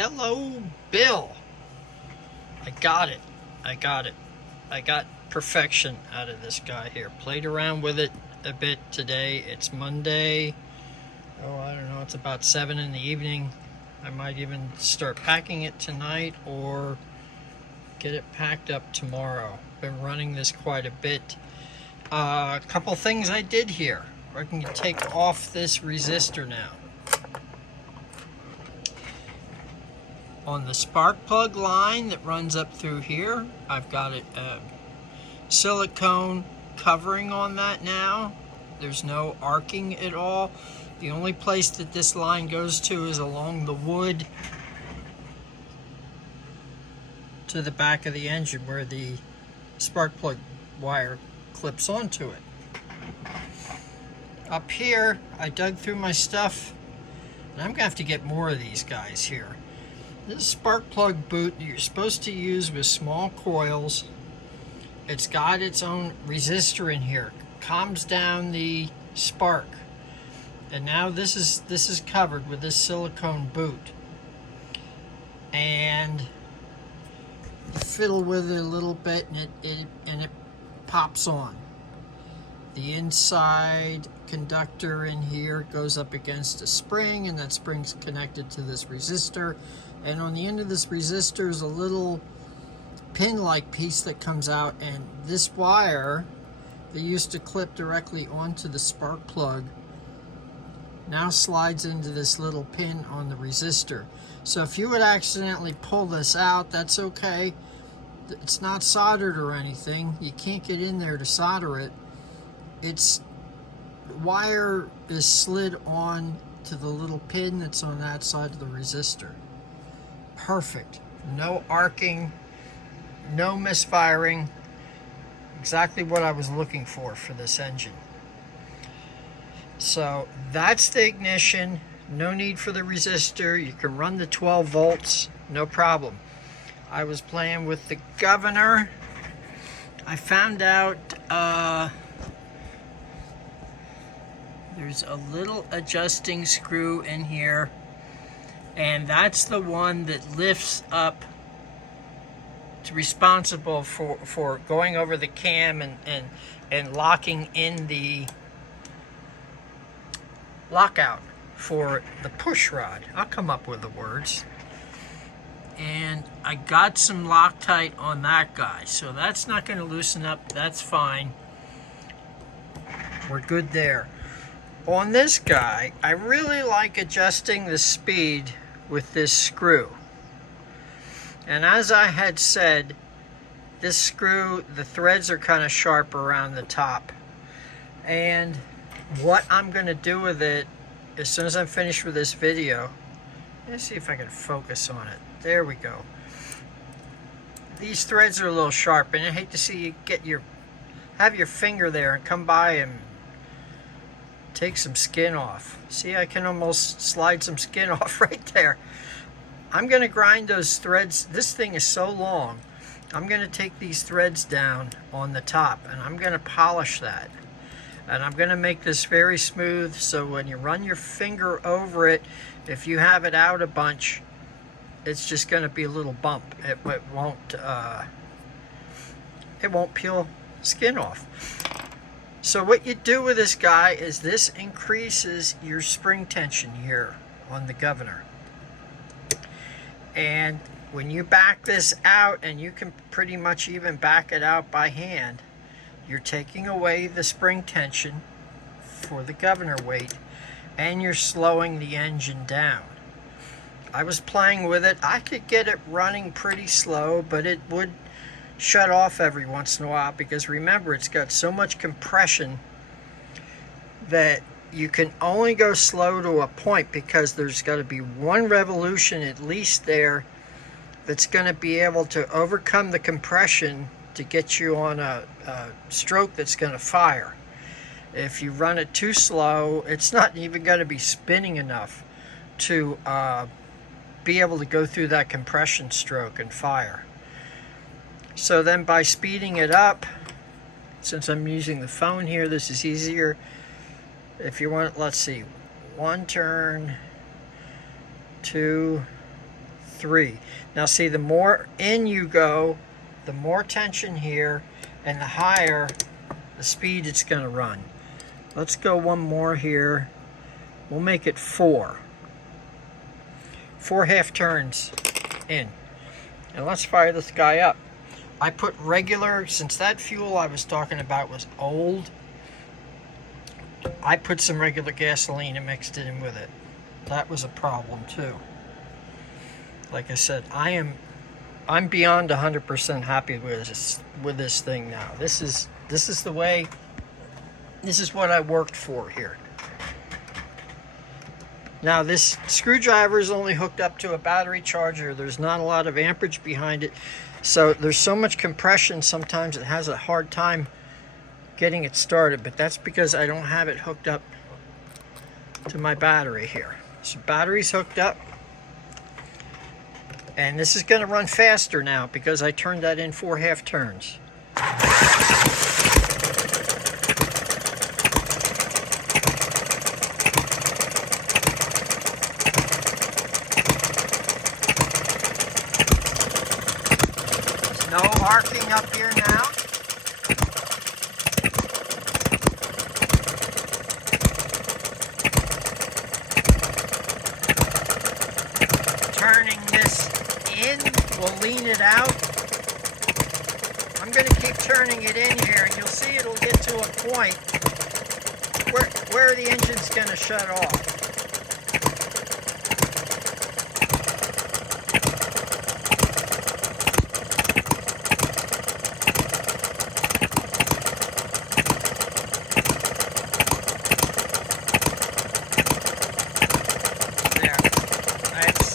Hello, Bill. I got it. I got perfection out of this guy here. Played around with it a bit today. It's Monday. Oh, I don't know. It's about 7 in the evening. I might even start packing it tonight or get it packed up tomorrow. Been running this quite a bit. A couple things I did here. I can take off this resistor now. On the spark plug line that runs up through here, I've got a silicone covering on that now. There's no arcing at all. The only place that this line goes to is along the wood to the back of the engine where the spark plug wire clips onto it. Up here, I dug through my stuff, and I'm going to have to get more of these guys here. This spark plug boot you're supposed to use with small coils. It's got its own resistor in here. Calms down the spark. And now this is covered with this silicone boot. And you fiddle with it a little bit and it pops on. The inside conductor in here goes up against a spring, and that spring's connected to this resistor. And on the end of this resistor is a little pin-like piece that comes out, and this wire that used to clip directly onto the spark plug now slides into this little pin on the resistor. So if you would accidentally pull this out, that's okay. It's not soldered or anything. You can't get in there to solder it. It's wire is slid on to the little pin that's on that side of the resistor. Perfect. No arcing, no misfiring. Exactly what I was looking for this engine. So that's the ignition. No need for the resistor. You can run the 12 volts, no problem. I was playing with the governor. I found out there's a little adjusting screw in here, and that's the one that lifts up. It's responsible for going over the cam and locking in the lockout for the push rod. I'll come up with the words. And I got some Loctite on that guy, so that's not going to loosen up. That's fine. We're good there. On this guy, I really like adjusting the speed with this screw. And as I had said, this screw, the threads are kind of sharp around the top. And what I'm going to do with it, as soon as I'm finished with this video, let's see if I can focus on it. There we go. These threads are a little sharp, and I hate to see you have your finger there and come by and take some skin off. See, I can almost slide some skin off right there. I'm going to grind those threads. This thing is so long. I'm going to take these threads down on the top, and I'm going to polish that. And I'm going to make this very smooth, so when you run your finger over it, if you have it out a bunch, it's just going to be a little bump. It won't peel skin off. So what you do with this guy is this increases your spring tension here on the governor. And when you back this out, and you can pretty much even back it out by hand, you're taking away the spring tension for the governor weight, and you're slowing the engine down. I was playing with it. I could get it running pretty slow, but it would shut off every once in a while, because remember, it's got so much compression that you can only go slow to a point, because there's got to be one revolution at least there that's going to be able to overcome the compression to get you on a stroke that's going to fire. If you run it too slow, it's not even going to be spinning enough to be able to go through that compression stroke and fire. So then by speeding it up, since I'm using the phone here, this is easier. If you want, let's see, 1 turn, 2, 3. Now see, the more in you go, the more tension here, and the higher the speed it's going to run. Let's go one more here. We'll make it 4. 4 half turns in. And let's fire this guy up. I put regular, since that fuel I was talking about was old, I put some regular gasoline and mixed it in with it. That was a problem too. Like I said, I'm beyond 100% happy with this thing now. This is the way. This is what I worked for here. Now this screwdriver is only hooked up to a battery charger. There's not a lot of amperage behind it, so there's so much compression sometimes it has a hard time getting it started, but that's because I don't have it hooked up to my battery here. So battery's hooked up, and this is going to run faster now because I turned that in 4 half turns. There's no arcing up here now. Turning this in will lean it out. I'm going to keep turning it in here, and you'll see it'll get to a point where the engine's going to shut off.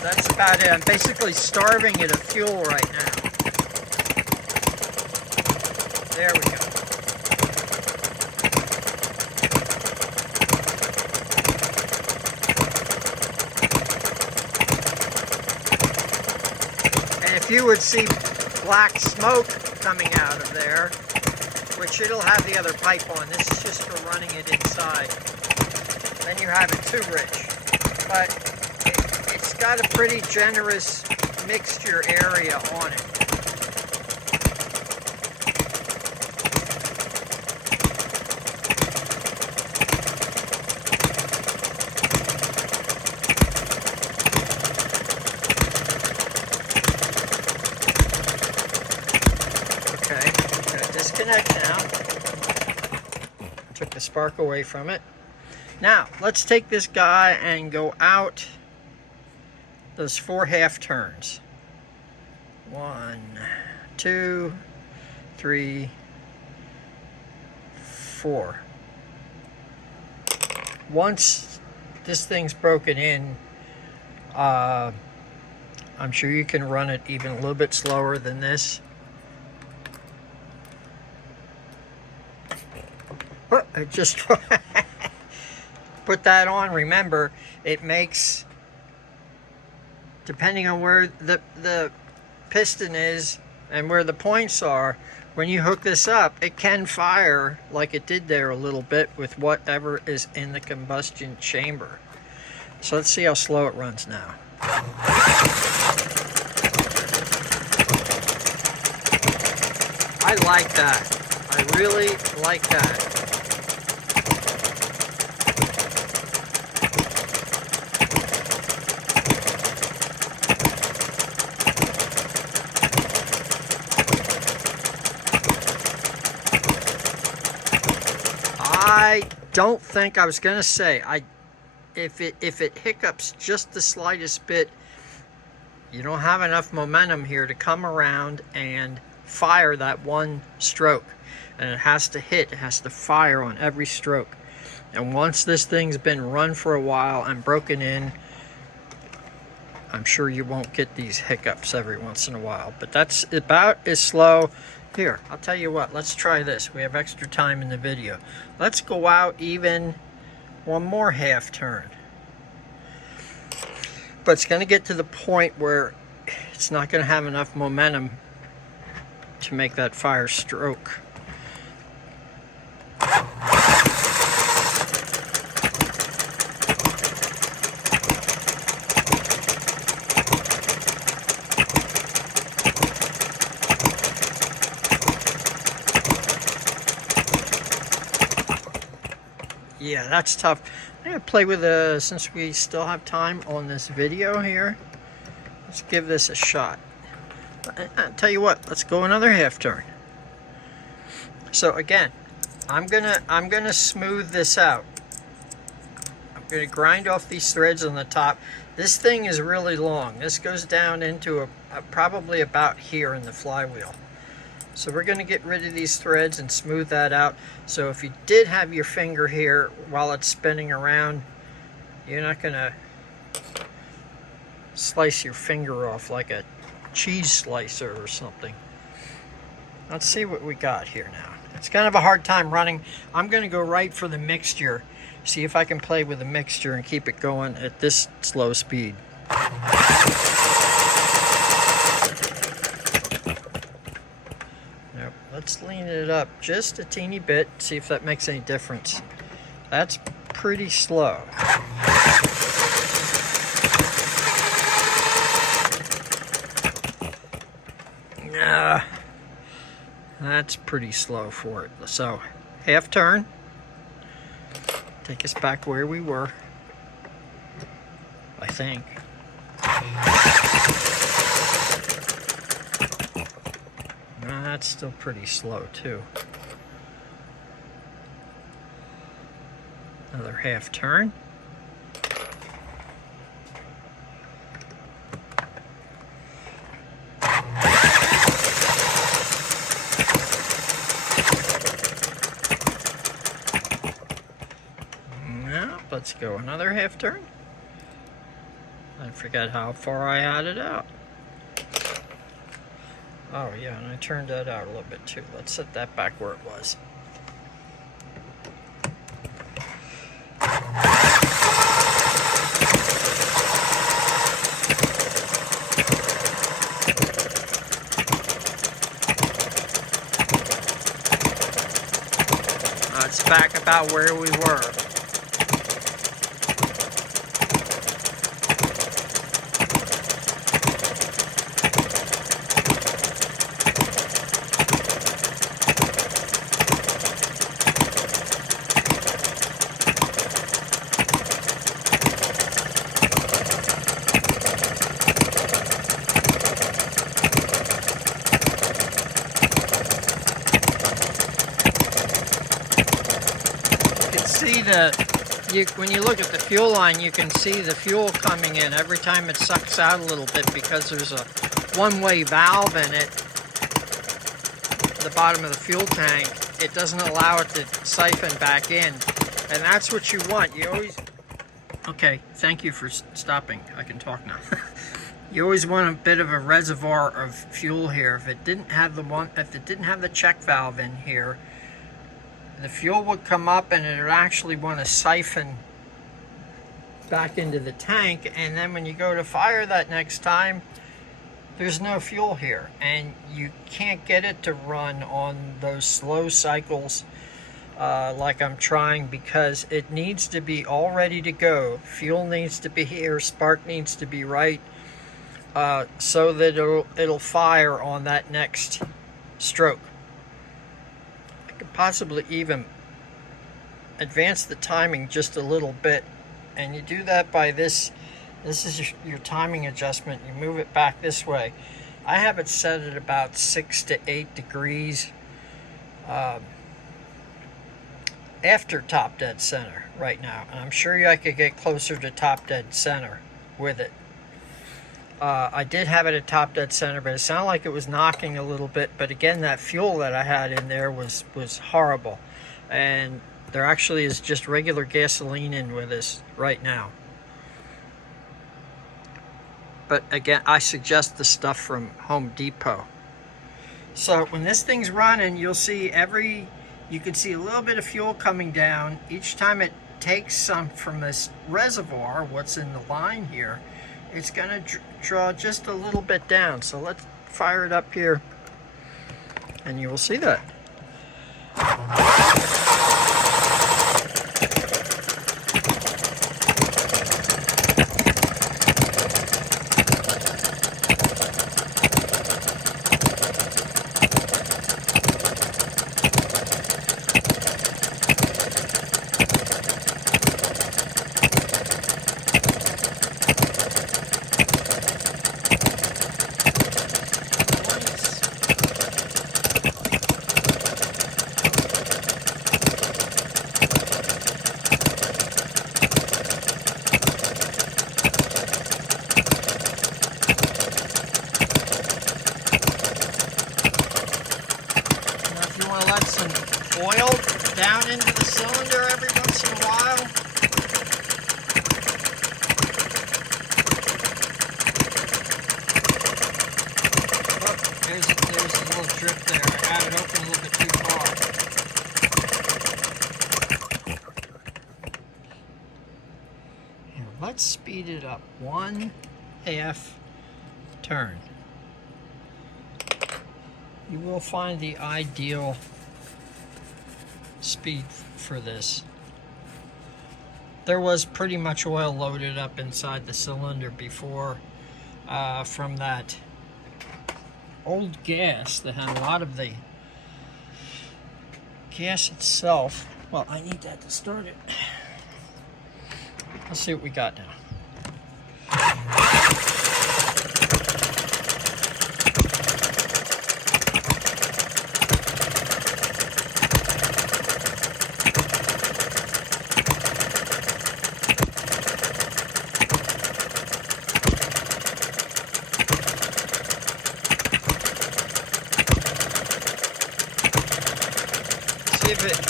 That's about it. I'm basically starving it of fuel right now. There we go. And if you would see black smoke coming out of there, which it'll have the other pipe on, this is just for running it inside, then you have it too rich. But it's got a pretty generous mixture area on it. Okay, I'm gonna disconnect now. Took the spark away from it. Now, let's take this guy and go out those 4 half turns. 1, 2, 3, 4. Once this thing's broken in, I'm sure you can run it even a little bit slower than this. I just put that on. Remember, it makes, depending on where the piston is and where the points are, when you hook this up, it can fire like it did there a little bit with whatever is in the combustion chamber. So let's see how slow it runs now. I like that. I really like that. I don't think, I was gonna say, if it hiccups just the slightest bit, you don't have enough momentum here to come around and fire that one stroke. And it has to hit, it has to fire on every stroke. And once this thing's been run for a while and broken in, I'm sure you won't get these hiccups every once in a while. But that's about as slow. Here, I'll tell you what, let's try this. We have extra time in the video. Let's go out even one more half turn. But it's going to get to the point where it's not going to have enough momentum to make that fire stroke. Yeah, that's tough. I'm going to play with since we still have time on this video here, let's give this a shot. I'll tell you what, let's go another half turn. So again, I'm gonna smooth this out. I'm gonna grind off these threads on the top. This thing is really long. This goes down into probably about here in the flywheel. So we're going to get rid of these threads and smooth that out. So if you did have your finger here while it's spinning around, you're not going to slice your finger off like a cheese slicer or something. Let's see what we got here now. It's kind of a hard time running. I'm going to go right for the mixture. See if I can play with the mixture and keep it going at this slow speed. Nope. Let's lean it up just a teeny bit, see if that makes any difference. That's pretty slow. That's pretty slow for it. So, half turn. Take us back where we were, I think. That's still pretty slow too. Another half turn. Let's go another half turn. I forgot how far I had it out. Oh yeah, and I turned that out a little bit too. Let's set that back where it was. It's back about where we were. When you look at the fuel line, you can see the fuel coming in every time it sucks out a little bit because there's a one-way valve in it, the bottom of the fuel tank. It doesn't allow it to siphon back in, and that's what you want. You always... Okay, thank you for stopping. I can talk now. You always want a bit of a reservoir of fuel here. If it didn't have the check valve in here, the fuel would come up and it would actually want to siphon back into the tank, and then when you go to fire that next time, there's no fuel here, and you can't get it to run on those slow cycles like I'm trying, because it needs to be all ready to go. Fuel needs to be here, spark needs to be right, so that it'll fire on that next stroke. Could possibly even advance the timing just a little bit, and you do that by this is your timing adjustment. You move it back this way. I have it set at about 6 to 8 degrees after top dead center right now, and I'm sure I could get closer to top dead center with it. I did have it at top dead center, but it sounded like it was knocking a little bit. But again, that fuel that I had in there was horrible. And there actually is just regular gasoline in with this right now. But again, I suggest the stuff from Home Depot. So when this thing's running, you'll see you can see a little bit of fuel coming down. Each time it takes some from this reservoir, what's in the line here, it's going to draw just a little bit down. So let's fire it up here and you will see that. oil down into the cylinder every once in a while. Oh, there's a little drip there. I had it open a little bit too far. Here, let's speed it up 1/2 turn. You will find the ideal speed for this. There was pretty much oil loaded up inside the cylinder before from that old gas that had a lot of the gas itself. Well, I need that to start it. Let's see what we got now.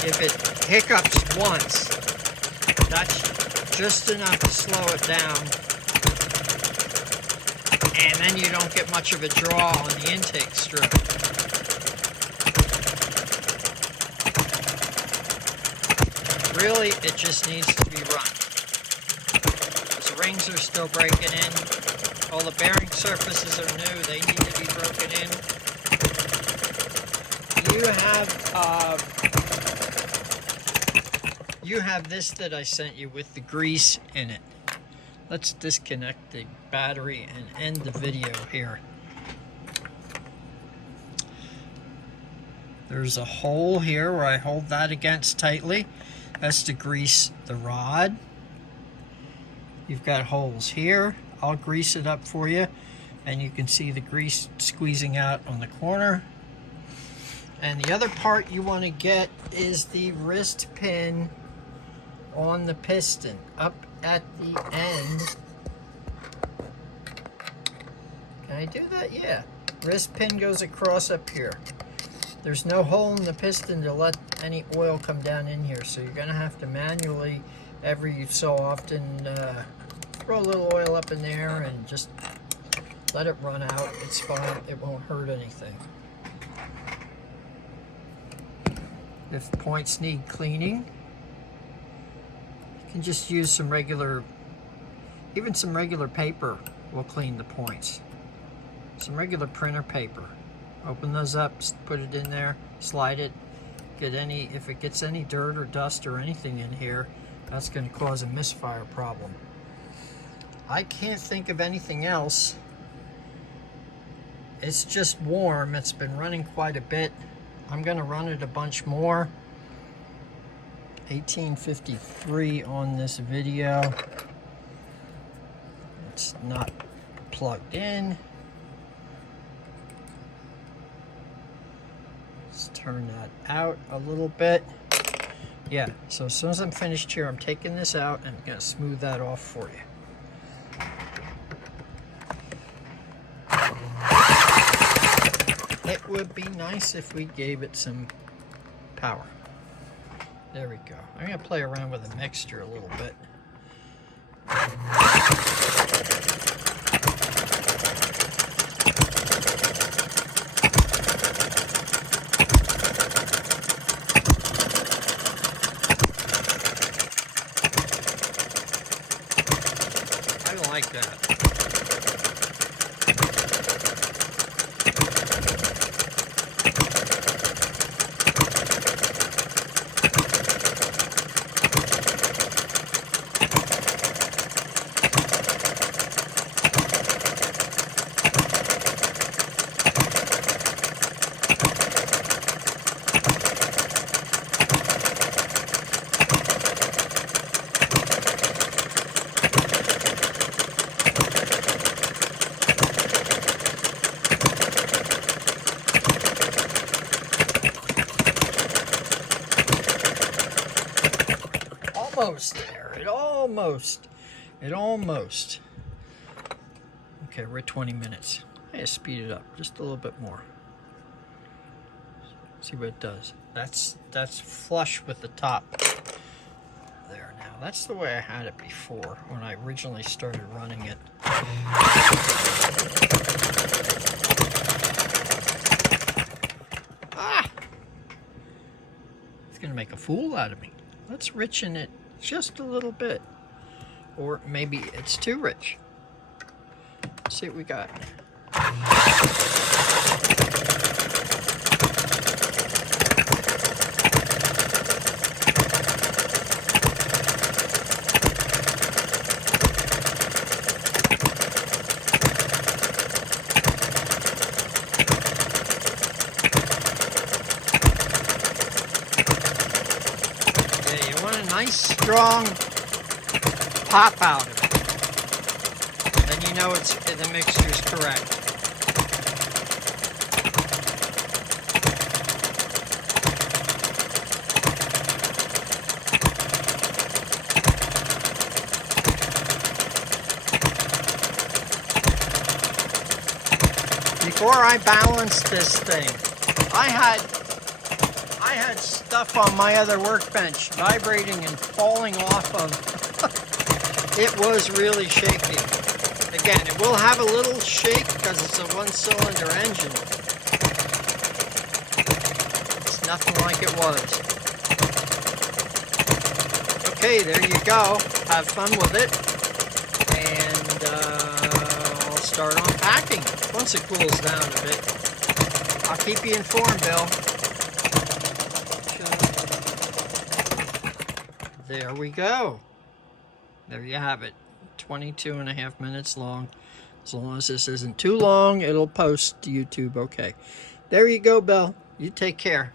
If it hiccups once, that's just enough to slow it down, and then you don't get much of a draw on the intake strip. Really, it just needs to be run. Those rings are still breaking in. All the bearing surfaces are new. They need to be broken in. You have this that I sent you with the grease in it. Let's disconnect the battery and end the video here. There's a hole here where I hold that against tightly. That's to grease the rod. You've got holes here. I'll grease it up for you, and you can see the grease squeezing out on the corner. And the other part you want to get is the wrist pin on the piston up at the end. Can I do that? Yeah. Wrist pin goes across up here. There's no hole in the piston to let any oil come down in here, so you're going to have to manually, every so often, throw a little oil up in there and just let it run out. It's fine. It won't hurt anything. If points need cleaning, you can just use some regular, even some regular paper will clean the points. Some regular printer paper. Open those up, put it in there, slide it, if it gets any dirt or dust or anything in here, that's going to cause a misfire problem. I can't think of anything else. It's just warm. It's been running quite a bit. I'm going to run it a bunch more. 1853 on this video. It's not plugged in. Let's turn that out a little bit. Yeah, so as soon as I'm finished here, I'm taking this out and I'm going to smooth that off for you. It would be nice if we gave it some power. There we go. I'm going to play around with the mixture a little bit. I don't like that. Almost there. It almost. Okay, we're at 20 minutes. I gotta speed it up just a little bit more. See what it does. That's flush with the top. There now. That's the way I had it before when I originally started running it. Ah! It's gonna make a fool out of me. Let's richen it just a little bit. Or maybe it's too rich. Let's see what we got. Yeah, you want a nice strong pop out of it. Then you know the mixture's correct. Before I balanced this thing, I had stuff on my other workbench vibrating and falling off of. It was really shaky. Again, it will have a little shake because it's a one-cylinder engine. It's nothing like it was. Okay, there you go. Have fun with it. And I'll start unpacking once it cools down a bit. I'll keep you informed, Bill. There we go. There you have it. 22.5 minutes long. As long as this isn't too long, it'll post to YouTube. Okay. There you go, Bill. You take care.